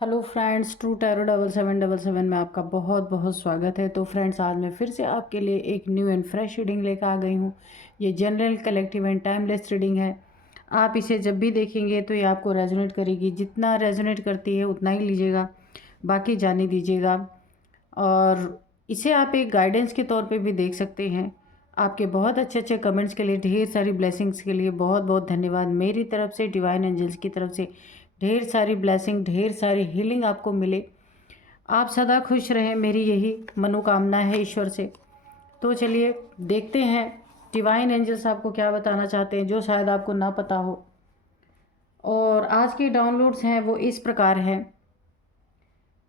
Hello friends, true tarot 7777 में आपका बहुत बहुत स्वागत है। तो फ्रेंड्स, आज मैं फिर से आपके लिए एक न्यू एंड फ्रेश रीडिंग लेकर आ गई हूँ। ये general, collective and timeless reading है। आप इसे जब भी देखेंगे तो ये आपको रेजोनेट करेगी। जितना रेजोनेट करती है उतना ही लीजिएगा, बाकी जाने दीजिएगा। और इसे आप एक गाइडेंस के तौर पे भी देख सकते हैं। आपके बहुत अच्छे अच्छे कमेंट्स के लिए, ढेर सारी ब्लेसिंग्स के लिए बहुत बहुत धन्यवाद। मेरी तरफ से, डिवाइन एंजल्स की तरफ से ढेर सारी ब्लेसिंग, ढेर सारी हीलिंग आपको मिले। आप सदा खुश रहें, मेरी यही मनोकामना है ईश्वर से। तो चलिए देखते हैं डिवाइन एंजल्स आपको क्या बताना चाहते हैं, जो शायद आपको ना पता हो। और आज के डाउनलोड्स हैं वो इस प्रकार हैं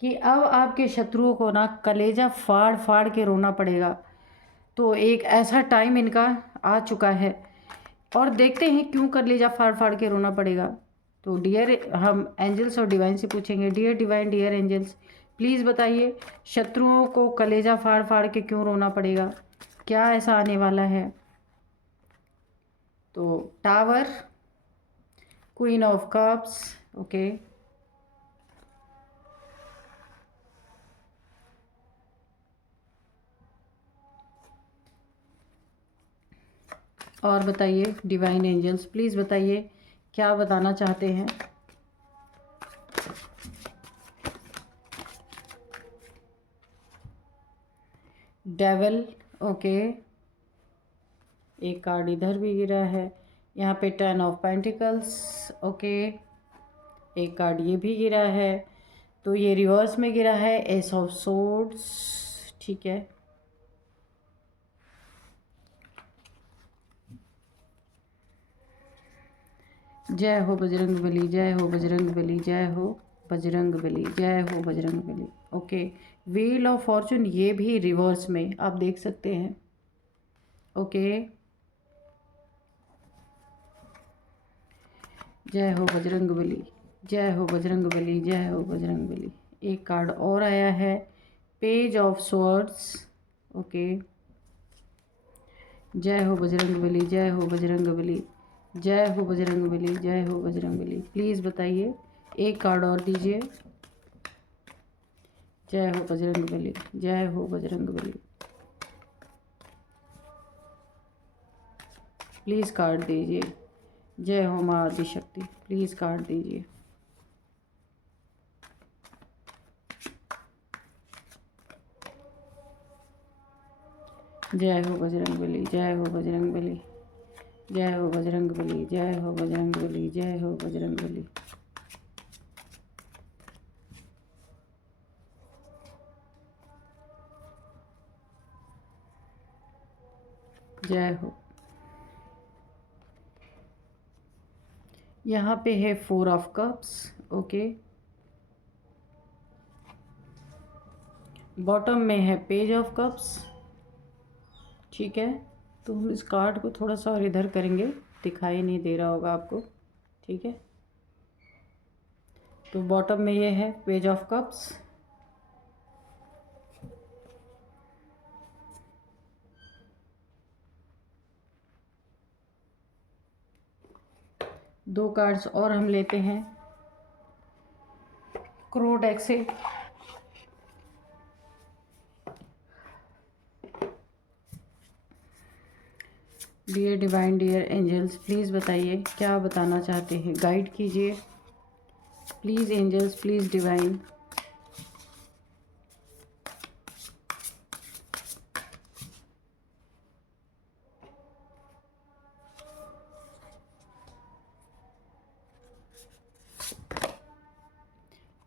कि अब आपके शत्रुओं को ना कलेजा फाड़ फाड़ के रोना पड़ेगा। तो एक ऐसा टाइम इनका आ चुका है, और देखते हैं क्यों कलेजा फाड़ फाड़ के रोना पड़ेगा। तो डियर, हम एंजल्स और डिवाइन से पूछेंगे, dear divine, dear angels, please बताइए शत्रुओं को कलेजा फाड़ फाड़ के क्यों रोना पड़ेगा, क्या ऐसा आने वाला है। तो tower, queen of cups, okay, और बताइए डिवाइन एंजल्स, प्लीज़ बताइए क्या बताना चाहते हैं। डेवल, ओके, एक कार्ड इधर भी गिरा है। यहाँ पे 10 ऑफ पेंटिकल्स, ओके, एक कार्ड ये भी गिरा है। तो ये रिवर्स में गिरा है, एस ऑफ सोर्ड्स, ठीक है। जय हो बजरंग बली, जय हो बजरंग बली, जय हो बजरंग बली, जय हो Bajrang Bali, okay. Wheel of Fortune ये भी रिवर्स में आप देख सकते हैं, ओके। जय हो बजरंग बली, जय हो बजरंग बली, जय हो बजरंग बली। एक कार्ड और आया है, पेज ऑफ स्वॉर्ड्स, ओके। जय हो बजरंग बली, जय हो बजरंग बली, जय हो बजरंग बली, जय हो बजरंग बली। प्लीज़ बताइए, एक कार्ड और दीजिए। जय हो बजरंग बली, जय हो बजरंग बली। प्लीज़ कार्ड दीजिए। जय हो माँ आदिशक्ति, प्लीज़ कार्ड दीजिए। जय हो बजरंग बली, जय हो बजरंग बली, जय हो बजरंग बली, जय हो बजरंग बली, जय हो बजरंग बली। जय हो। यहाँ पे है 4 ऑफ कप्स, ओके। बॉटम में है पेज ऑफ कप्स, ठीक है। तो हम इस कार्ड को थोड़ा सा और इधर करेंगे, दिखाई नहीं दे रहा होगा आपको, ठीक है। तो बॉटम में ये है पेज ऑफ कप्स, दो कार्ड्स और हम लेते हैं क्रो डेक से। Dear divine, dear angels, please बताइए क्या बताना चाहते हैं, गाइड कीजिए please angels, please divine.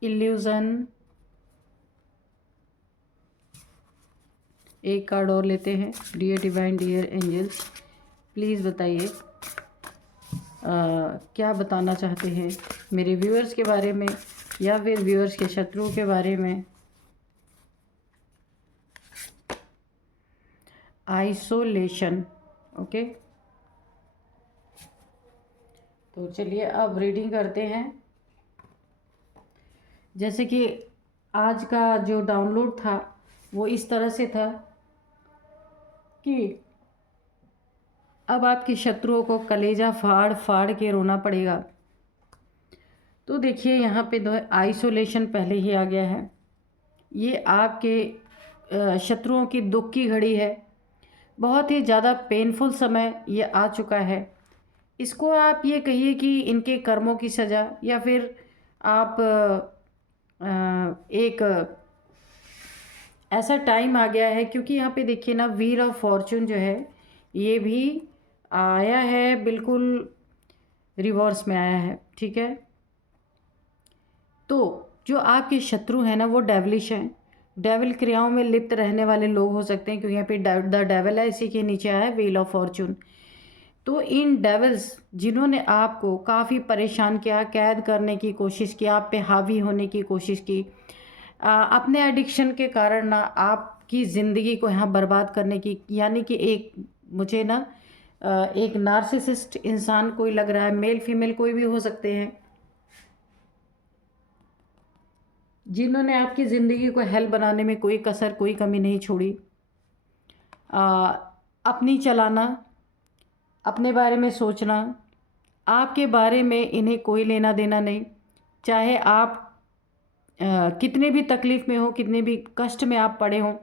Illusion, एक कार्ड और लेते हैं। Dear divine, dear angels, please बताइए क्या बताना चाहते हैं मेरे व्यूअर्स के बारे में, या फिर व्यूअर्स के शत्रुओं के बारे में। Isolation, okay. तो चलिए अब रीडिंग करते हैं। जैसे कि आज का जो डाउनलोड था वो इस तरह से था कि अब आपके शत्रुओं को कलेजा फाड़ फाड़ के रोना पड़ेगा। तो देखिए यहाँ पे दो आइसोलेशन पहले ही आ गया है। ये आपके शत्रुओं की दुख की घड़ी है। बहुत ही ज़्यादा पेनफुल समय ये आ चुका है। इसको आप ये कहिए कि इनके कर्मों की सज़ा, या फिर आप एक ऐसा टाइम आ गया है, क्योंकि यहाँ पे देखिए ना व्हील ऑफ फॉर्चून जो है ये भी आया है, बिल्कुल रिवर्स में आया है। ठीक है, तो जो आपके शत्रु हैं ना वो डेवलिश हैं, डेविल क्रियाओं में लिप्त रहने वाले लोग हो सकते हैं, क्योंकि यहाँ पे द डेविल है, इसी के नीचे आया है व्हील ऑफ फॉर्चून। तो इन डेविल्स जिन्होंने आपको काफ़ी परेशान किया, कैद करने की कोशिश की, आप पे हावी होने की कोशिश की, अपने एडिक्शन के कारण ना आपकी ज़िंदगी को यहाँ बर्बाद करने की, यानी कि एक मुझे ना एक नार्सिसिस्ट इंसान कोई लग रहा है, मेल फीमेल कोई भी हो सकते हैं, जिन्होंने आपकी ज़िंदगी को हेल बनाने में कोई कसर कोई कमी नहीं छोड़ी। अपनी चलाना, अपने बारे में सोचना, आपके बारे में इन्हें कोई लेना देना नहीं। चाहे आप कितने भी तकलीफ़ में हो, कितने भी कष्ट में आप पड़े हों,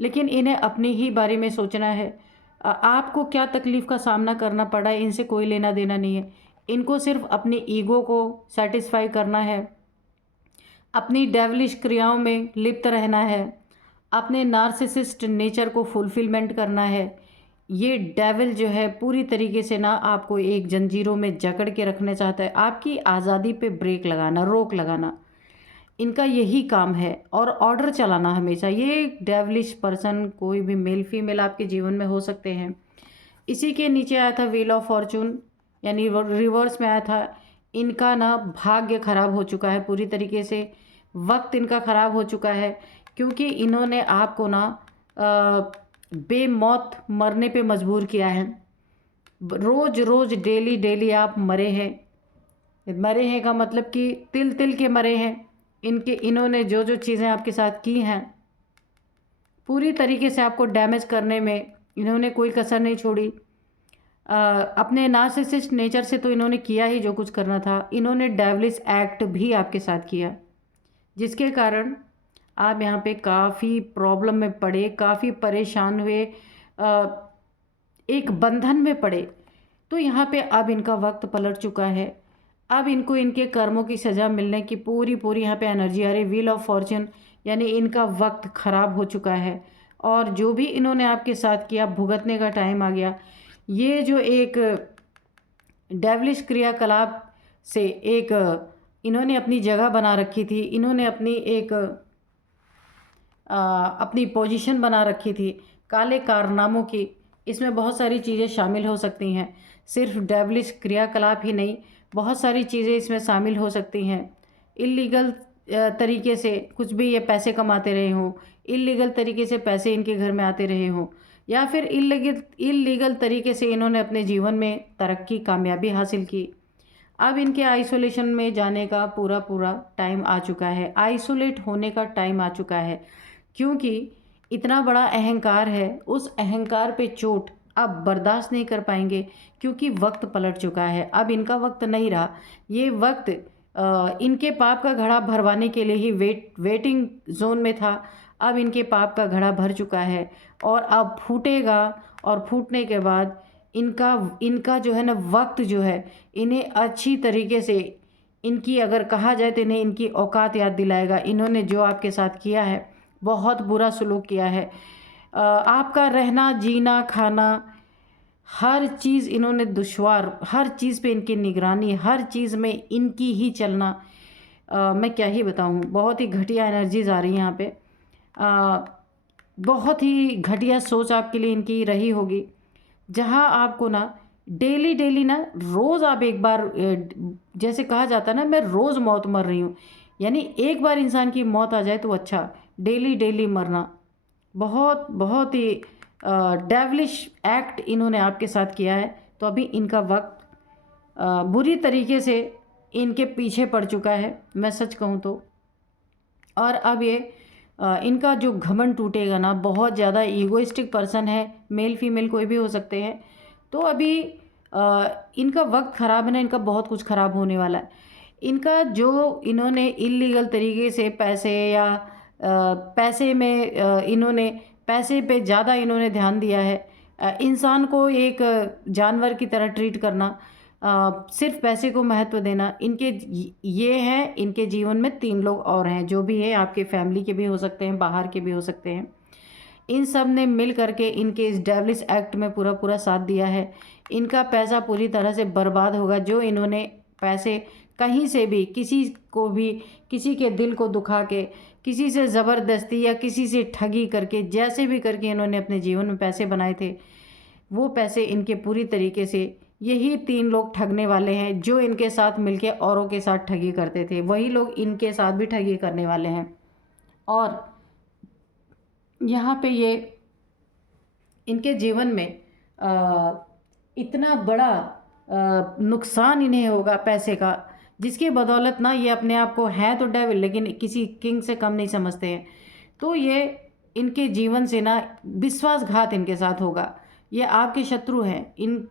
लेकिन इन्हें अपनी ही बारे में सोचना है। आपको क्या तकलीफ़ का सामना करना पड़ा है, इनसे कोई लेना देना नहीं है। इनको सिर्फ अपनी ईगो को सेटिस्फाई करना है, अपनी डेविलिश क्रियाओं में लिप्त रहना है, अपने नार्सिसिस्ट नेचर को फुलफिलमेंट करना है। ये डेविल जो है पूरी तरीके से ना आपको एक जंजीरों में जकड़ के रखना चाहता है, आपकी आज़ादी पे ब्रेक लगाना, रोक लगाना, इनका यही काम है, और ऑर्डर चलाना हमेशा। ये डेविलिश पर्सन कोई भी मेल फीमेल आपके जीवन में हो सकते हैं। इसी के नीचे आया था व्हील ऑफ फॉर्चून, यानी रिवर्स में आया था। इनका ना भाग्य खराब हो चुका है पूरी तरीके से, वक्त इनका खराब हो चुका है, क्योंकि इन्होंने आपको ना बेमौत मरने पे मजबूर किया है। रोज़ रोज़ डेली डेली आप मरे हैं। मरे हैं का मतलब कि तिल तिल के मरे हैं। इन्होंने जो जो चीज़ें आपके साथ की हैं, पूरी तरीके से आपको डैमेज करने में इन्होंने कोई कसर नहीं छोड़ी। अपने नार्सिसिस्ट नेचर से तो इन्होंने किया ही जो कुछ करना था। इन्होंने डेविलिश एक्ट भी आपके साथ किया, जिसके कारण आप यहाँ पे काफ़ी प्रॉब्लम में पड़े, काफ़ी परेशान हुए, एक बंधन में पड़े। तो यहाँ पे अब इनका वक्त पलट चुका है। अब इनको इनके कर्मों की सज़ा मिलने की पूरी पूरी यहाँ पे एनर्जी आ रही। व्हील ऑफ फॉर्चून, यानी इनका वक्त ख़राब हो चुका है, और जो भी इन्होंने आपके साथ किया भुगतने का टाइम आ गया। ये जो एक डेविलिश क्रियाकलाप से एक इन्होंने अपनी जगह बना रखी थी, इन्होंने अपनी एक अपनी पोजीशन बना रखी थी काले कारनामों की। इसमें बहुत सारी चीज़ें शामिल हो सकती हैं, सिर्फ डेविलिश क्रियाकलाप ही नहीं, बहुत सारी चीज़ें इसमें शामिल हो सकती हैं। इल्लीगल तरीके से कुछ भी ये पैसे कमाते रहे हों, इल्लीगल तरीके से पैसे इनके घर में आते रहे हों, या फिर इल्लीगल तरीके से इन्होंने अपने जीवन में तरक्की, कामयाबी हासिल की। अब इनके आइसोलेशन में जाने का पूरा पूरा टाइम आ चुका है, आइसोलेट होने का टाइम आ चुका है, क्योंकि इतना बड़ा अहंकार है। उस अहंकार पे चोट अब बर्दाश्त नहीं कर पाएंगे, क्योंकि वक्त पलट चुका है। अब इनका वक्त नहीं रहा। ये वक्त इनके पाप का घड़ा भरवाने के लिए ही वेटिंग जोन में था। अब इनके पाप का घड़ा भर चुका है, और अब फूटेगा, और फूटने के बाद इनका जो है ना वक्त जो है, इन्हें अच्छी तरीके से, इनकी अगर कहा जाए तो इन्हें इनकी औकात याद दिलाएगा। इन्होंने जो आपके साथ किया है, बहुत बुरा सलूक किया है। आपका रहना, जीना, खाना, हर चीज़ इन्होंने दुश्वार, हर चीज़ पे इनकी निगरानी, हर चीज़ में इनकी ही चलना। मैं क्या ही बताऊँ, बहुत ही घटिया एनर्जीज आ रही हैं यहाँ पे। बहुत ही घटिया सोच आपके लिए इनकी रही होगी, जहाँ आपको ना डेली डेली ना रोज़ आप एक बार, जैसे कहा जाता है ना, मैं रोज़ मौत मर रही हूँ, यानी एक बार इंसान की मौत आ जाए तो अच्छा, डेली डेली मरना बहुत बहुत ही डेविलिश एक्ट इन्होंने आपके साथ किया है। तो अभी इनका वक्त बुरी तरीके से इनके पीछे पड़ चुका है, मैं सच कहूँ तो। और अब ये इनका जो घमंड टूटेगा ना, बहुत ज़्यादा ईगोइस्टिक पर्सन है, मेल फीमेल कोई भी हो सकते हैं। तो अभी इनका वक्त ख़राब है ना, इनका बहुत कुछ ख़राब होने वाला है। इनका जो इन्होंने इल्लीगल तरीके से पैसे या पैसे में इन्होंने पैसे पे ज़्यादा इन्होंने ध्यान दिया है। इंसान को एक जानवर की तरह ट्रीट करना, सिर्फ पैसे को महत्व देना, ये हैं। इनके जीवन में 3 लोग और हैं, जो भी है आपके फैमिली के भी हो सकते हैं, बाहर के भी हो सकते हैं। इन सब ने मिल करके इनके इस डेविलिश एक्ट में पूरा पूरा साथ दिया है। इनका पैसा पूरी तरह से बर्बाद होगा। जो इन्होंने पैसे कहीं से भी किसी को भी, किसी के दिल को दुखा के, किसी से ज़बरदस्ती या किसी से ठगी करके, जैसे भी करके इन्होंने अपने जीवन में पैसे बनाए थे, वो पैसे इनके पूरी तरीके से यही 3 लोग ठगने वाले हैं। जो इनके साथ मिलके औरों के साथ ठगी करते थे, वही लोग इनके साथ भी ठगी करने वाले हैं। और यहाँ पे ये इनके जीवन में इतना बड़ा नुकसान इन्हें होगा पैसे का, जिसकी बदौलत ना ये अपने आप को है तो डेविल, लेकिन किसी किंग से कम नहीं समझते हैं। तो ये इनके जीवन से ना विश्वासघात इनके साथ होगा। ये आपके शत्रु हैं।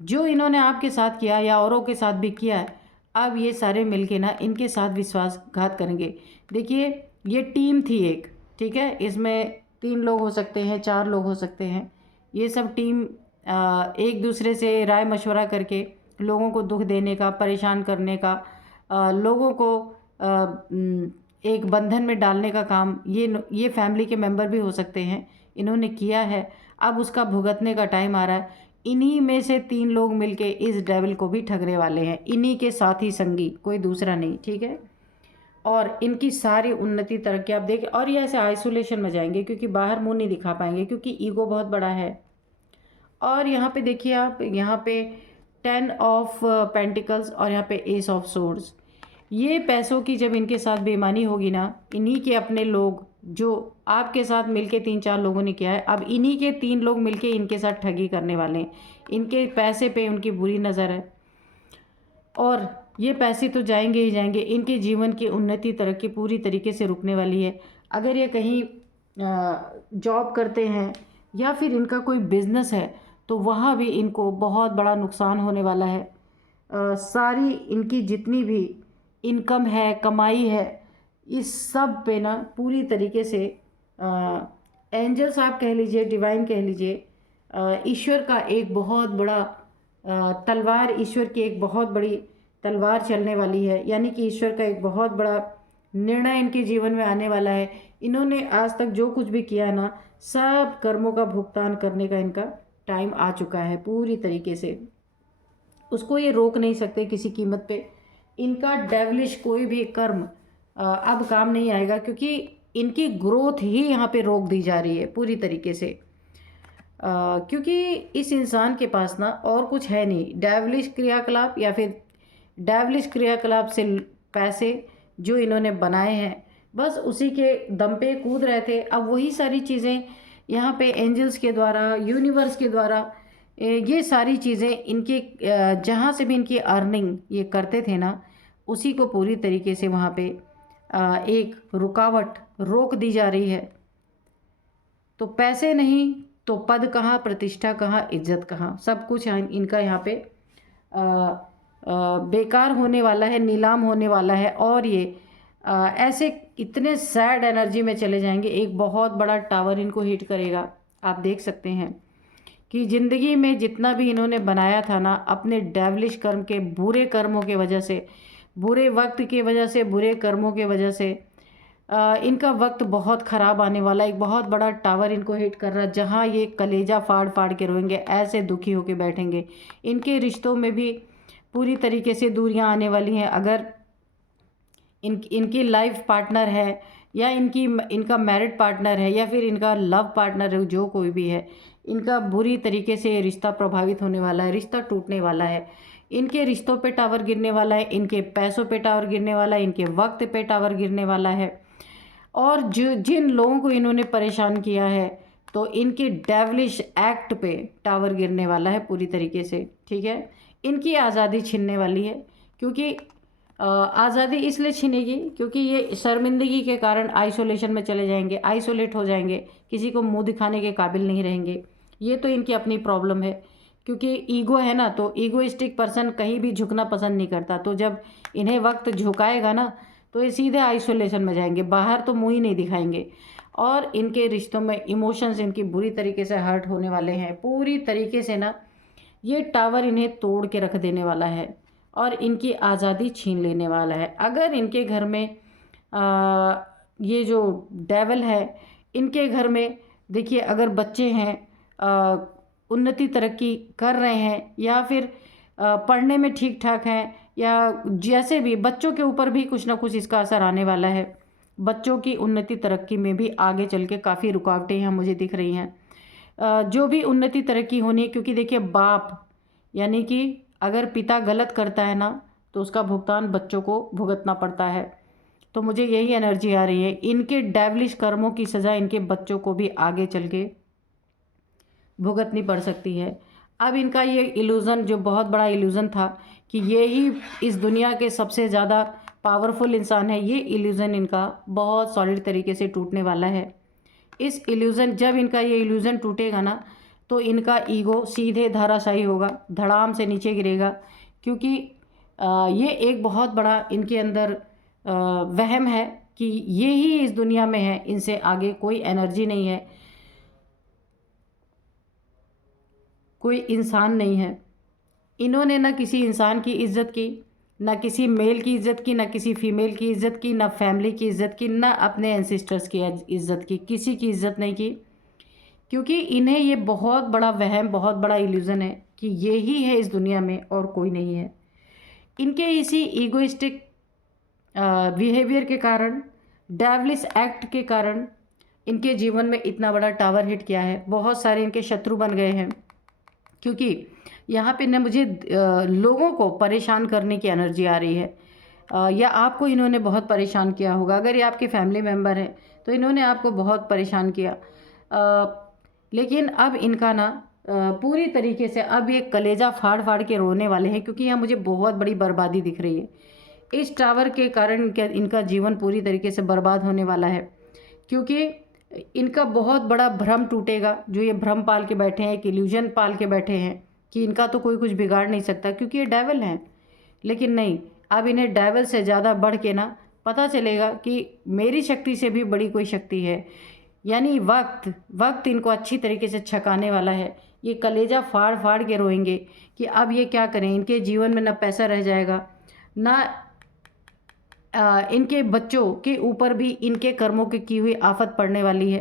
जो इन्होंने आपके साथ किया या औरों के साथ भी किया है, अब ये सारे मिलके ना इनके साथ विश्वासघात करेंगे। देखिए, ये टीम थी एक, ठीक है, इसमें 3 लोग हो सकते हैं, 4 लोग हो सकते हैं। ये सब टीम एक दूसरे से राय मशवरा करके लोगों को दुख देने का, परेशान करने का, लोगों को एक बंधन में डालने का काम ये फैमिली के मेंबर भी हो सकते हैं, इन्होंने किया है। अब उसका भुगतने का टाइम आ रहा है। इन्हीं में से 3 लोग मिलके इस डेविल को भी ठगने वाले हैं। इन्हीं के साथी संगी, कोई दूसरा नहीं, ठीक है। और इनकी सारी उन्नति तरक्की आप देखें, और ये ऐसे आइसोलेशन में जाएंगे क्योंकि बाहर मुंह नहीं दिखा पाएंगे, क्योंकि ईगो बहुत बड़ा है। और यहाँ पे देखिए आप, यहाँ पे 10 ऑफ पेंटिकल्स और यहाँ पे एस ऑफ सोर्ड्स। ये पैसों की जब इनके साथ बेईमानी होगी ना, इन्हीं के अपने लोग, जो आपके साथ मिलके 3-4 लोगों ने किया है, अब इन्हीं के 3 लोग मिलके इनके साथ ठगी करने वाले हैं। इनके पैसे पे उनकी बुरी नज़र है, और ये पैसे तो जाएंगे ही जाएंगे। इनके जीवन की उन्नति तरक्की पूरी तरीके से रुकने वाली है। अगर ये कहीं जॉब करते हैं या फिर इनका कोई बिजनेस है, तो वहाँ भी इनको बहुत बड़ा नुकसान होने वाला है। सारी इनकी जितनी भी इनकम है, कमाई है, इस सब पे ना पूरी तरीके से एंजल्स आप कह लीजिए, डिवाइन कह लीजिए, ईश्वर का एक बहुत बड़ा तलवार, ईश्वर की एक बहुत बड़ी तलवार चलने वाली है। यानी कि ईश्वर का एक बहुत बड़ा निर्णय इनके जीवन में आने वाला है। इन्होंने आज तक जो कुछ भी किया ना, सब कर्मों का भुगतान करने का इनका टाइम आ चुका है पूरी तरीके से। उसको ये रोक नहीं सकते किसी कीमत पे। इनका डेविलिश कोई भी कर्म अब काम नहीं आएगा, क्योंकि इनकी ग्रोथ ही यहाँ पे रोक दी जा रही है पूरी तरीके से। क्योंकि इस इंसान के पास ना और कुछ है नहीं। डेविलिश क्रियाकलाप या फिर डेविलिश क्रियाकलाप से पैसे जो इन्होंने बनाए हैं, बस उसी के दम पे कूद रहे थे। अब वही सारी चीज़ें यहाँ पे एंजल्स के द्वारा, यूनिवर्स के द्वारा, ये सारी चीज़ें इनके जहाँ से भी इनकी अर्निंग ये करते थे ना, उसी को पूरी तरीके से वहाँ पे एक रुकावट रोक दी जा रही है। तो पैसे नहीं तो पद कहाँ, प्रतिष्ठा कहाँ, इज्जत कहाँ, सब कुछ इनका यहाँ पे बेकार होने वाला है, नीलाम होने वाला है। और ये ऐसे इतने सैड एनर्जी में चले जाएंगे। एक बहुत बड़ा टावर इनको हिट करेगा। आप देख सकते हैं कि ज़िंदगी में जितना भी इन्होंने बनाया था ना, अपने डेविलिश कर्म के, बुरे कर्मों के वजह से, बुरे वक्त की वजह से, बुरे कर्मों के वजह से इनका वक्त बहुत ख़राब आने वाला। एक बहुत बड़ा टावर इनको हिट कर रहा है, जहाँ ये कलेजा फाड़ फाड़ के रोएंगे, ऐसे दुखी होके बैठेंगे। इनके रिश्तों में भी पूरी तरीके से दूरियां आने वाली हैं। अगर इनकी लाइफ पार्टनर है, या इनका मैरिड पार्टनर है, या फिर इनका लव पार्टनर है, जो कोई भी है, इनका बुरी तरीके से रिश्ता प्रभावित होने वाला है, रिश्ता टूटने वाला है। इनके रिश्तों पे टावर गिरने वाला है, इनके पैसों पे टावर गिरने वाला है, इनके वक्त पे टावर गिरने वाला है। और जिन लोगों को इन्होंने परेशान किया है, तो इनके डेविलिश एक्ट पे टावर गिरने वाला है पूरी तरीके से, ठीक है। इनकी आज़ादी छीनने वाली है, क्योंकि आज़ादी इसलिए छीनेगी क्योंकि ये शर्मिंदगी के कारण आइसोलेशन में चले जाएंगे, आइसोलेट हो जाएंगे, किसी को मुंह दिखाने के काबिल नहीं रहेंगे। ये तो इनकी अपनी प्रॉब्लम है, क्योंकि ईगो है ना, तो ईगोइस्टिक पर्सन कहीं भी झुकना पसंद नहीं करता। तो जब इन्हें वक्त झुकाएगा ना तो ये सीधे आइसोलेशन में जाएंगे, बाहर तो मुँह ही नहीं दिखाएंगे। और इनके रिश्तों में इमोशंस इनकी बुरी तरीके से हर्ट होने वाले हैं पूरी तरीके से ना। ये टावर इन्हें तोड़ के रख देने वाला है और इनकी आज़ादी छीन लेने वाला है। अगर इनके घर में ये जो डेविल है, इनके घर में देखिए, अगर बच्चे हैं, उन्नति तरक्की कर रहे हैं या फिर पढ़ने में ठीक ठाक हैं, या जैसे भी बच्चों के ऊपर भी कुछ ना कुछ इसका असर आने वाला है। बच्चों की उन्नति तरक्की में भी आगे चल के काफ़ी रुकावटें यहाँ मुझे दिख रही हैं। जो भी उन्नति तरक्की होनी है, क्योंकि देखिए बाप यानी कि अगर पिता गलत करता है ना तो उसका भुगतान बच्चों को भुगतना पड़ता है। तो मुझे यही एनर्जी आ रही है, इनके डेविलिश कर्मों की सज़ा इनके बच्चों को भी आगे चल के भुगतनी पड़ सकती है। अब इनका ये इल्यूज़न जो बहुत बड़ा इल्यूज़न था कि ये ही इस दुनिया के सबसे ज़्यादा पावरफुल इंसान है, ये इल्यूज़न इनका बहुत सॉलिड तरीके से टूटने वाला है। इस इल्यूज़न जब इनका ये इल्यूज़न टूटेगा ना तो इनका ईगो सीधे धराशायी होगा, धड़ाम से नीचे गिरेगा। क्योंकि ये एक बहुत बड़ा इनके अंदर वहम है कि ये ही इस दुनिया में है, इनसे आगे कोई एनर्जी नहीं है, कोई इंसान नहीं है। इन्होंने ना किसी इंसान की इज़्ज़त की, ना किसी मेल की इज़्ज़त की, ना किसी फीमेल की इज़्ज़त की, ना फैमिली की इज़्ज़त की, ना अपने एंसेस्टर्स की इज़्ज़त की, किसी की इज़्ज़त नहीं की। क्योंकि इन्हें ये बहुत बड़ा वहम, बहुत बड़ा इल्यूज़न है कि ये ही है इस दुनिया में और कोई नहीं है। इनके इसी ईगोइस्टिक बिहेवियर के कारण, डेविलिश एक्ट के कारण इनके जीवन में इतना बड़ा टावर हिट किया है। बहुत सारे इनके शत्रु बन गए हैं, क्योंकि यहाँ पे ना मुझे लोगों को परेशान करने की एनर्जी आ रही है, या आपको इन्होंने बहुत परेशान किया होगा। अगर ये आपके फैमिली मेम्बर हैं तो इन्होंने आपको बहुत परेशान किया, लेकिन अब इनका ना पूरी तरीके से अब ये कलेजा फाड़ फाड़ के रोने वाले हैं, क्योंकि यहाँ मुझे बहुत बड़ी बर्बादी दिख रही है। इस टावर के कारण इनका जीवन पूरी तरीके से बर्बाद होने वाला है, क्योंकि इनका बहुत बड़ा भ्रम टूटेगा। जो ये भ्रम पाल के बैठे हैं, एक इल्यूजन पाल के बैठे हैं कि इनका तो कोई कुछ बिगाड़ नहीं सकता क्योंकि ये डेविल हैं। लेकिन नहीं, अब इन्हें डेविल से ज़्यादा बढ़ के ना पता चलेगा कि मेरी शक्ति से भी बड़ी कोई शक्ति है। यानी वक्त इनको अच्छी तरीके से छकाने वाला है। ये कलेजा फाड़ फाड़ के रोएंगे कि अब ये क्या करें। इनके जीवन में ना पैसा रह जाएगा, ना इनके बच्चों के ऊपर भी इनके कर्मों की हुई आफत पड़ने वाली है।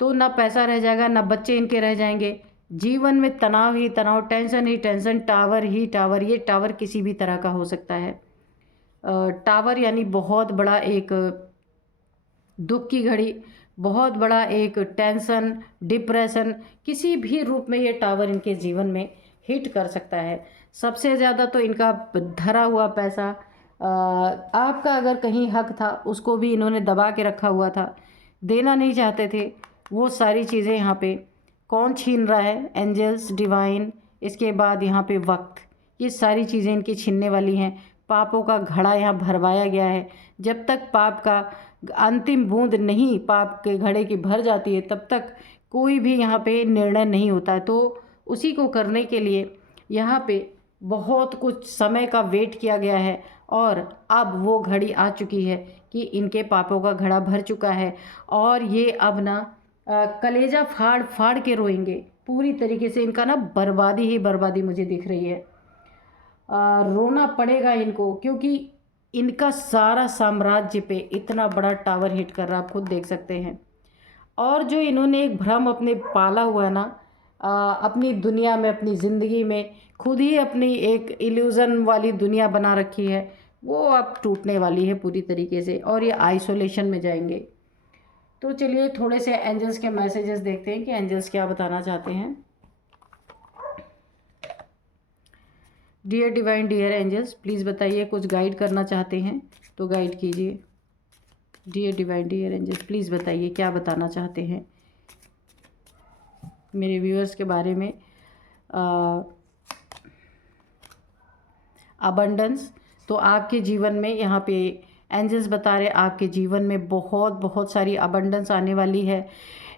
तो ना पैसा रह जाएगा, ना बच्चे इनके रह जाएंगे। जीवन में तनाव ही तनाव, टेंशन ही टेंशन, टावर ही टावर। ये टावर किसी भी तरह का हो सकता है। टावर यानी बहुत बड़ा एक दुख की घड़ी, बहुत बड़ा एक टेंशन, डिप्रेशन, किसी भी रूप में ये टावर इनके जीवन में हिट कर सकता है। सबसे ज़्यादा तो इनका धरा हुआ पैसा, आपका अगर कहीं हक था उसको भी इन्होंने दबा के रखा हुआ था, देना नहीं चाहते थे। वो सारी चीज़ें यहाँ पे कौन छीन रहा है? एंजल्स, डिवाइन, इसके बाद यहाँ पे वक्त, ये सारी चीज़ें इनकी छीनने वाली हैं। पापों का घड़ा यहाँ भरवाया गया है। जब तक पाप का अंतिम बूंद नहीं पाप के घड़े की भर जाती है तब तक कोई भी यहाँ पे निर्णय नहीं होता है। तो उसी को करने के लिए यहाँ पे बहुत कुछ समय का वेट किया गया है और अब वो घड़ी आ चुकी है कि इनके पापों का घड़ा भर चुका है और ये अब ना कलेजा फाड़ फाड़ के रोएंगे पूरी तरीके से। इनका ना बर्बादी ही बर्बादी मुझे दिख रही है। रोना पड़ेगा इनको, क्योंकि इनका सारा साम्राज्य पे इतना बड़ा टावर हिट कर रहा, आप खुद देख सकते हैं। और जो इन्होंने एक भ्रम अपने पाला हुआ है ना, अपनी दुनिया में, अपनी ज़िंदगी में खुद ही अपनी एक इल्यूज़न वाली दुनिया बना रखी है, वो अब टूटने वाली है पूरी तरीके से और ये आइसोलेशन में जाएंगे। तो चलिए थोड़े से एंजल्स के मैसेजेस देखते हैं कि एंजल्स क्या बताना चाहते हैं। Dear divine, dear angels, please बताइए, कुछ गाइड करना चाहते हैं तो गाइड कीजिए। Dear divine, dear angels, please बताइए क्या बताना चाहते हैं मेरे व्यूअर्स के बारे में। अबंडेंस, तो आपके जीवन में यहाँ पे एंजल्स बता रहे आपके जीवन में बहुत बहुत सारी अबंडेंस आने वाली है।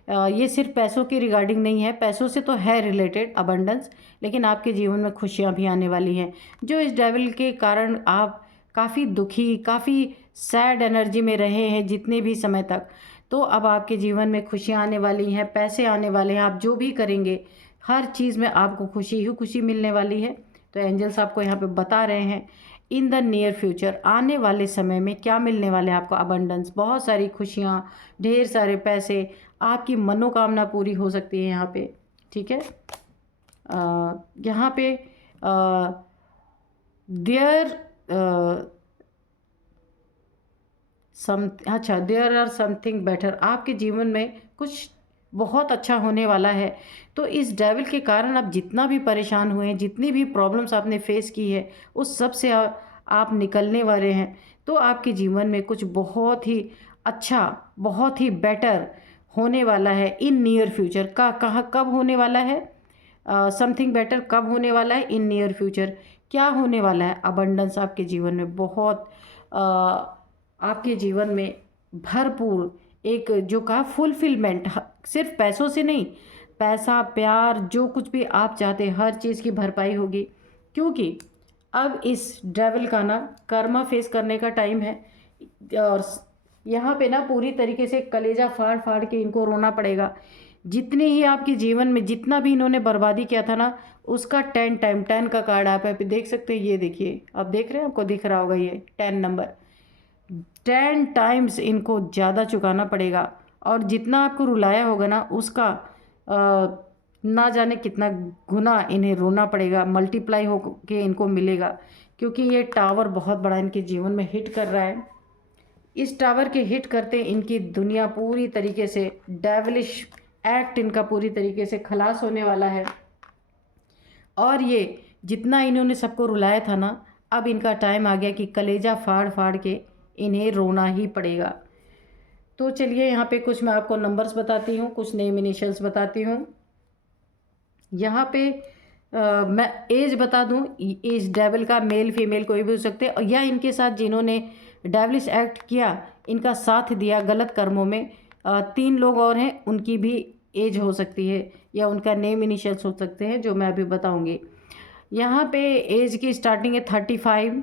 ये सिर्फ पैसों की रिगार्डिंग नहीं है, पैसों से तो है रिलेटेड अबंडेंस, लेकिन आपके जीवन में खुशियाँ भी आने वाली हैं। जो इस डेविल के कारण आप काफ़ी दुखी, काफ़ी सैड एनर्जी में रहे हैं जितने भी समय तक, तो अब आपके जीवन में खुशियाँ आने वाली हैं, पैसे आने वाले हैं। आप जो भी करेंगे हर चीज़ में आपको खुशी ही खुशी मिलने वाली है। तो एंजल्स आपको यहाँ पे बता रहे हैं इन द नियर फ्यूचर, आने वाले समय में क्या मिलने वाले हैं आपको, अबंडेंस, बहुत सारी खुशियाँ, ढेर सारे पैसे, आपकी मनोकामना पूरी हो सकती है यहाँ पे। ठीक है, यहाँ पे there there are something better, आपके जीवन में कुछ बहुत अच्छा होने वाला है। तो इस डेविल के कारण आप जितना भी परेशान हुए हैं, जितनी भी प्रॉब्लम्स आपने फेस की है, उस सब से आप निकलने वाले हैं। तो आपके जीवन में कुछ बहुत ही अच्छा, बहुत ही बेटर होने वाला है इन नियर फ्यूचर। कहाँ कब होने वाला है, समथिंग बेटर कब होने वाला है, इन नियर फ्यूचर क्या होने वाला है, अबंडेंस आपके जीवन में बहुत आपके जीवन में भरपूर एक जो कहा फुलफिलमेंट, सिर्फ पैसों से नहीं, पैसा, प्यार, जो कुछ भी आप चाहते हैं हर चीज़ की भरपाई होगी। क्योंकि अब इस डेविल का ना कर्मा फेस करने का टाइम है, और यहाँ पे ना पूरी तरीके से कलेजा फाड़ फाड़ के इनको रोना पड़ेगा। जितने ही आपके जीवन में जितना भी इन्होंने बर्बादी किया था ना, उसका 10 का कार्ड आप यहाँ पे देख सकते हैं। ये देखिए, आप देख रहे हैं, आपको दिख रहा होगा ये 10 नंबर, 10 टाइम्स इनको ज़्यादा चुकाना पड़ेगा। और जितना आपको रुलाया होगा ना, उसका ना जाने कितना गुना इन्हें रोना पड़ेगा, मल्टीप्लाई हो के इनको मिलेगा। क्योंकि ये टावर बहुत बड़ा इनके जीवन में हिट कर रहा है। इस टावर के हिट करते इनकी दुनिया पूरी तरीके से, डेविलिश एक्ट इनका पूरी तरीके से खलास होने वाला है। और ये जितना इन्होंने सबको रुलाया था ना, अब इनका टाइम आ गया कि कलेजा फाड़ फाड़ के इन्हें रोना ही पड़ेगा। तो चलिए यहाँ पे कुछ मैं आपको नंबर्स बताती हूँ, कुछ नेम इनिशियल्स बताती हूँ। यहाँ पे मैं एज बता दूँ, एज डेविल का मेल फीमेल कोई भी हो सकते हैं, या इनके साथ जिन्होंने डेविलिश एक्ट किया, इनका साथ दिया गलत कर्मों में, 3 लोग और हैं, उनकी भी एज हो सकती है, या उनका नेम इनिशियल्स हो सकते हैं, जो मैं अभी बताऊँगी। यहाँ पे एज की स्टार्टिंग है 35,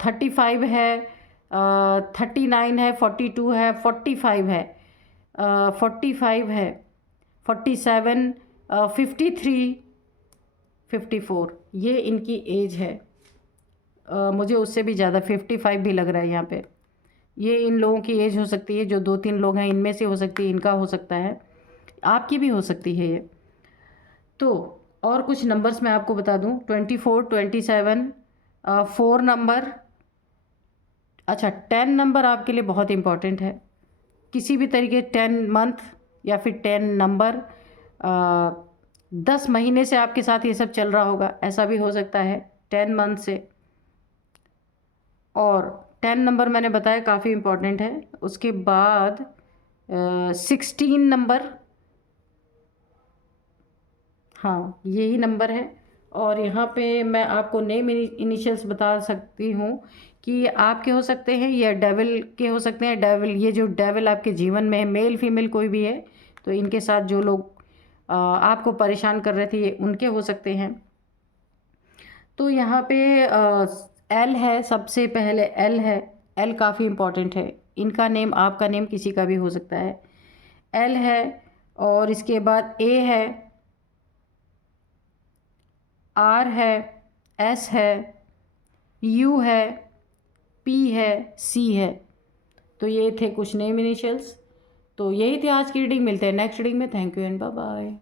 35 है, 39 है, 42 है, 45 है, 45 है, 47, 53, 54, ये इनकी एज है। मुझे उससे भी ज़्यादा 55 भी लग रहा है यहाँ पे। ये इन लोगों की एज हो सकती है, जो 2-3 लोग हैं इनमें से हो सकती है, इनका हो सकता है, आपकी भी हो सकती है ये। तो और कुछ नंबर्स मैं आपको बता दूं, 24, 27, 4 नंबर, अच्छा 10 नंबर आपके लिए बहुत इंपॉर्टेंट है। किसी भी तरीके 10 मंथ या फिर 10 नंबर, 10 महीने से आपके साथ ये सब चल रहा होगा, ऐसा भी हो सकता है 10 मंथ से। और 10 नंबर मैंने बताया काफ़ी इम्पॉर्टेंट है। उसके बाद 16 नंबर, हाँ यही नंबर है। और यहाँ पे मैं आपको नेम इनिशियल्स बता सकती हूँ कि आपके हो सकते हैं या डेविल के हो सकते हैं। डेविल, ये जो डेविल आपके जीवन में है, मेल फीमेल कोई भी है, तो इनके साथ जो लोग आपको परेशान कर रहे थे, ये उनके हो सकते हैं। तो यहाँ पे एल है, सबसे पहले एल है, एल काफ़ी इम्पॉर्टेंट है। इनका नेम, आपका नेम किसी का भी हो सकता है, एल है। और इसके बाद ए है, आर है, एस है, यू है, पी है, सी है। तो ये थे कुछ नेम इनिशियल्स। तो यही थे आज की रीडिंग। मिलते हैं नेक्स्ट रीडिंग में। Thank you and bye bye.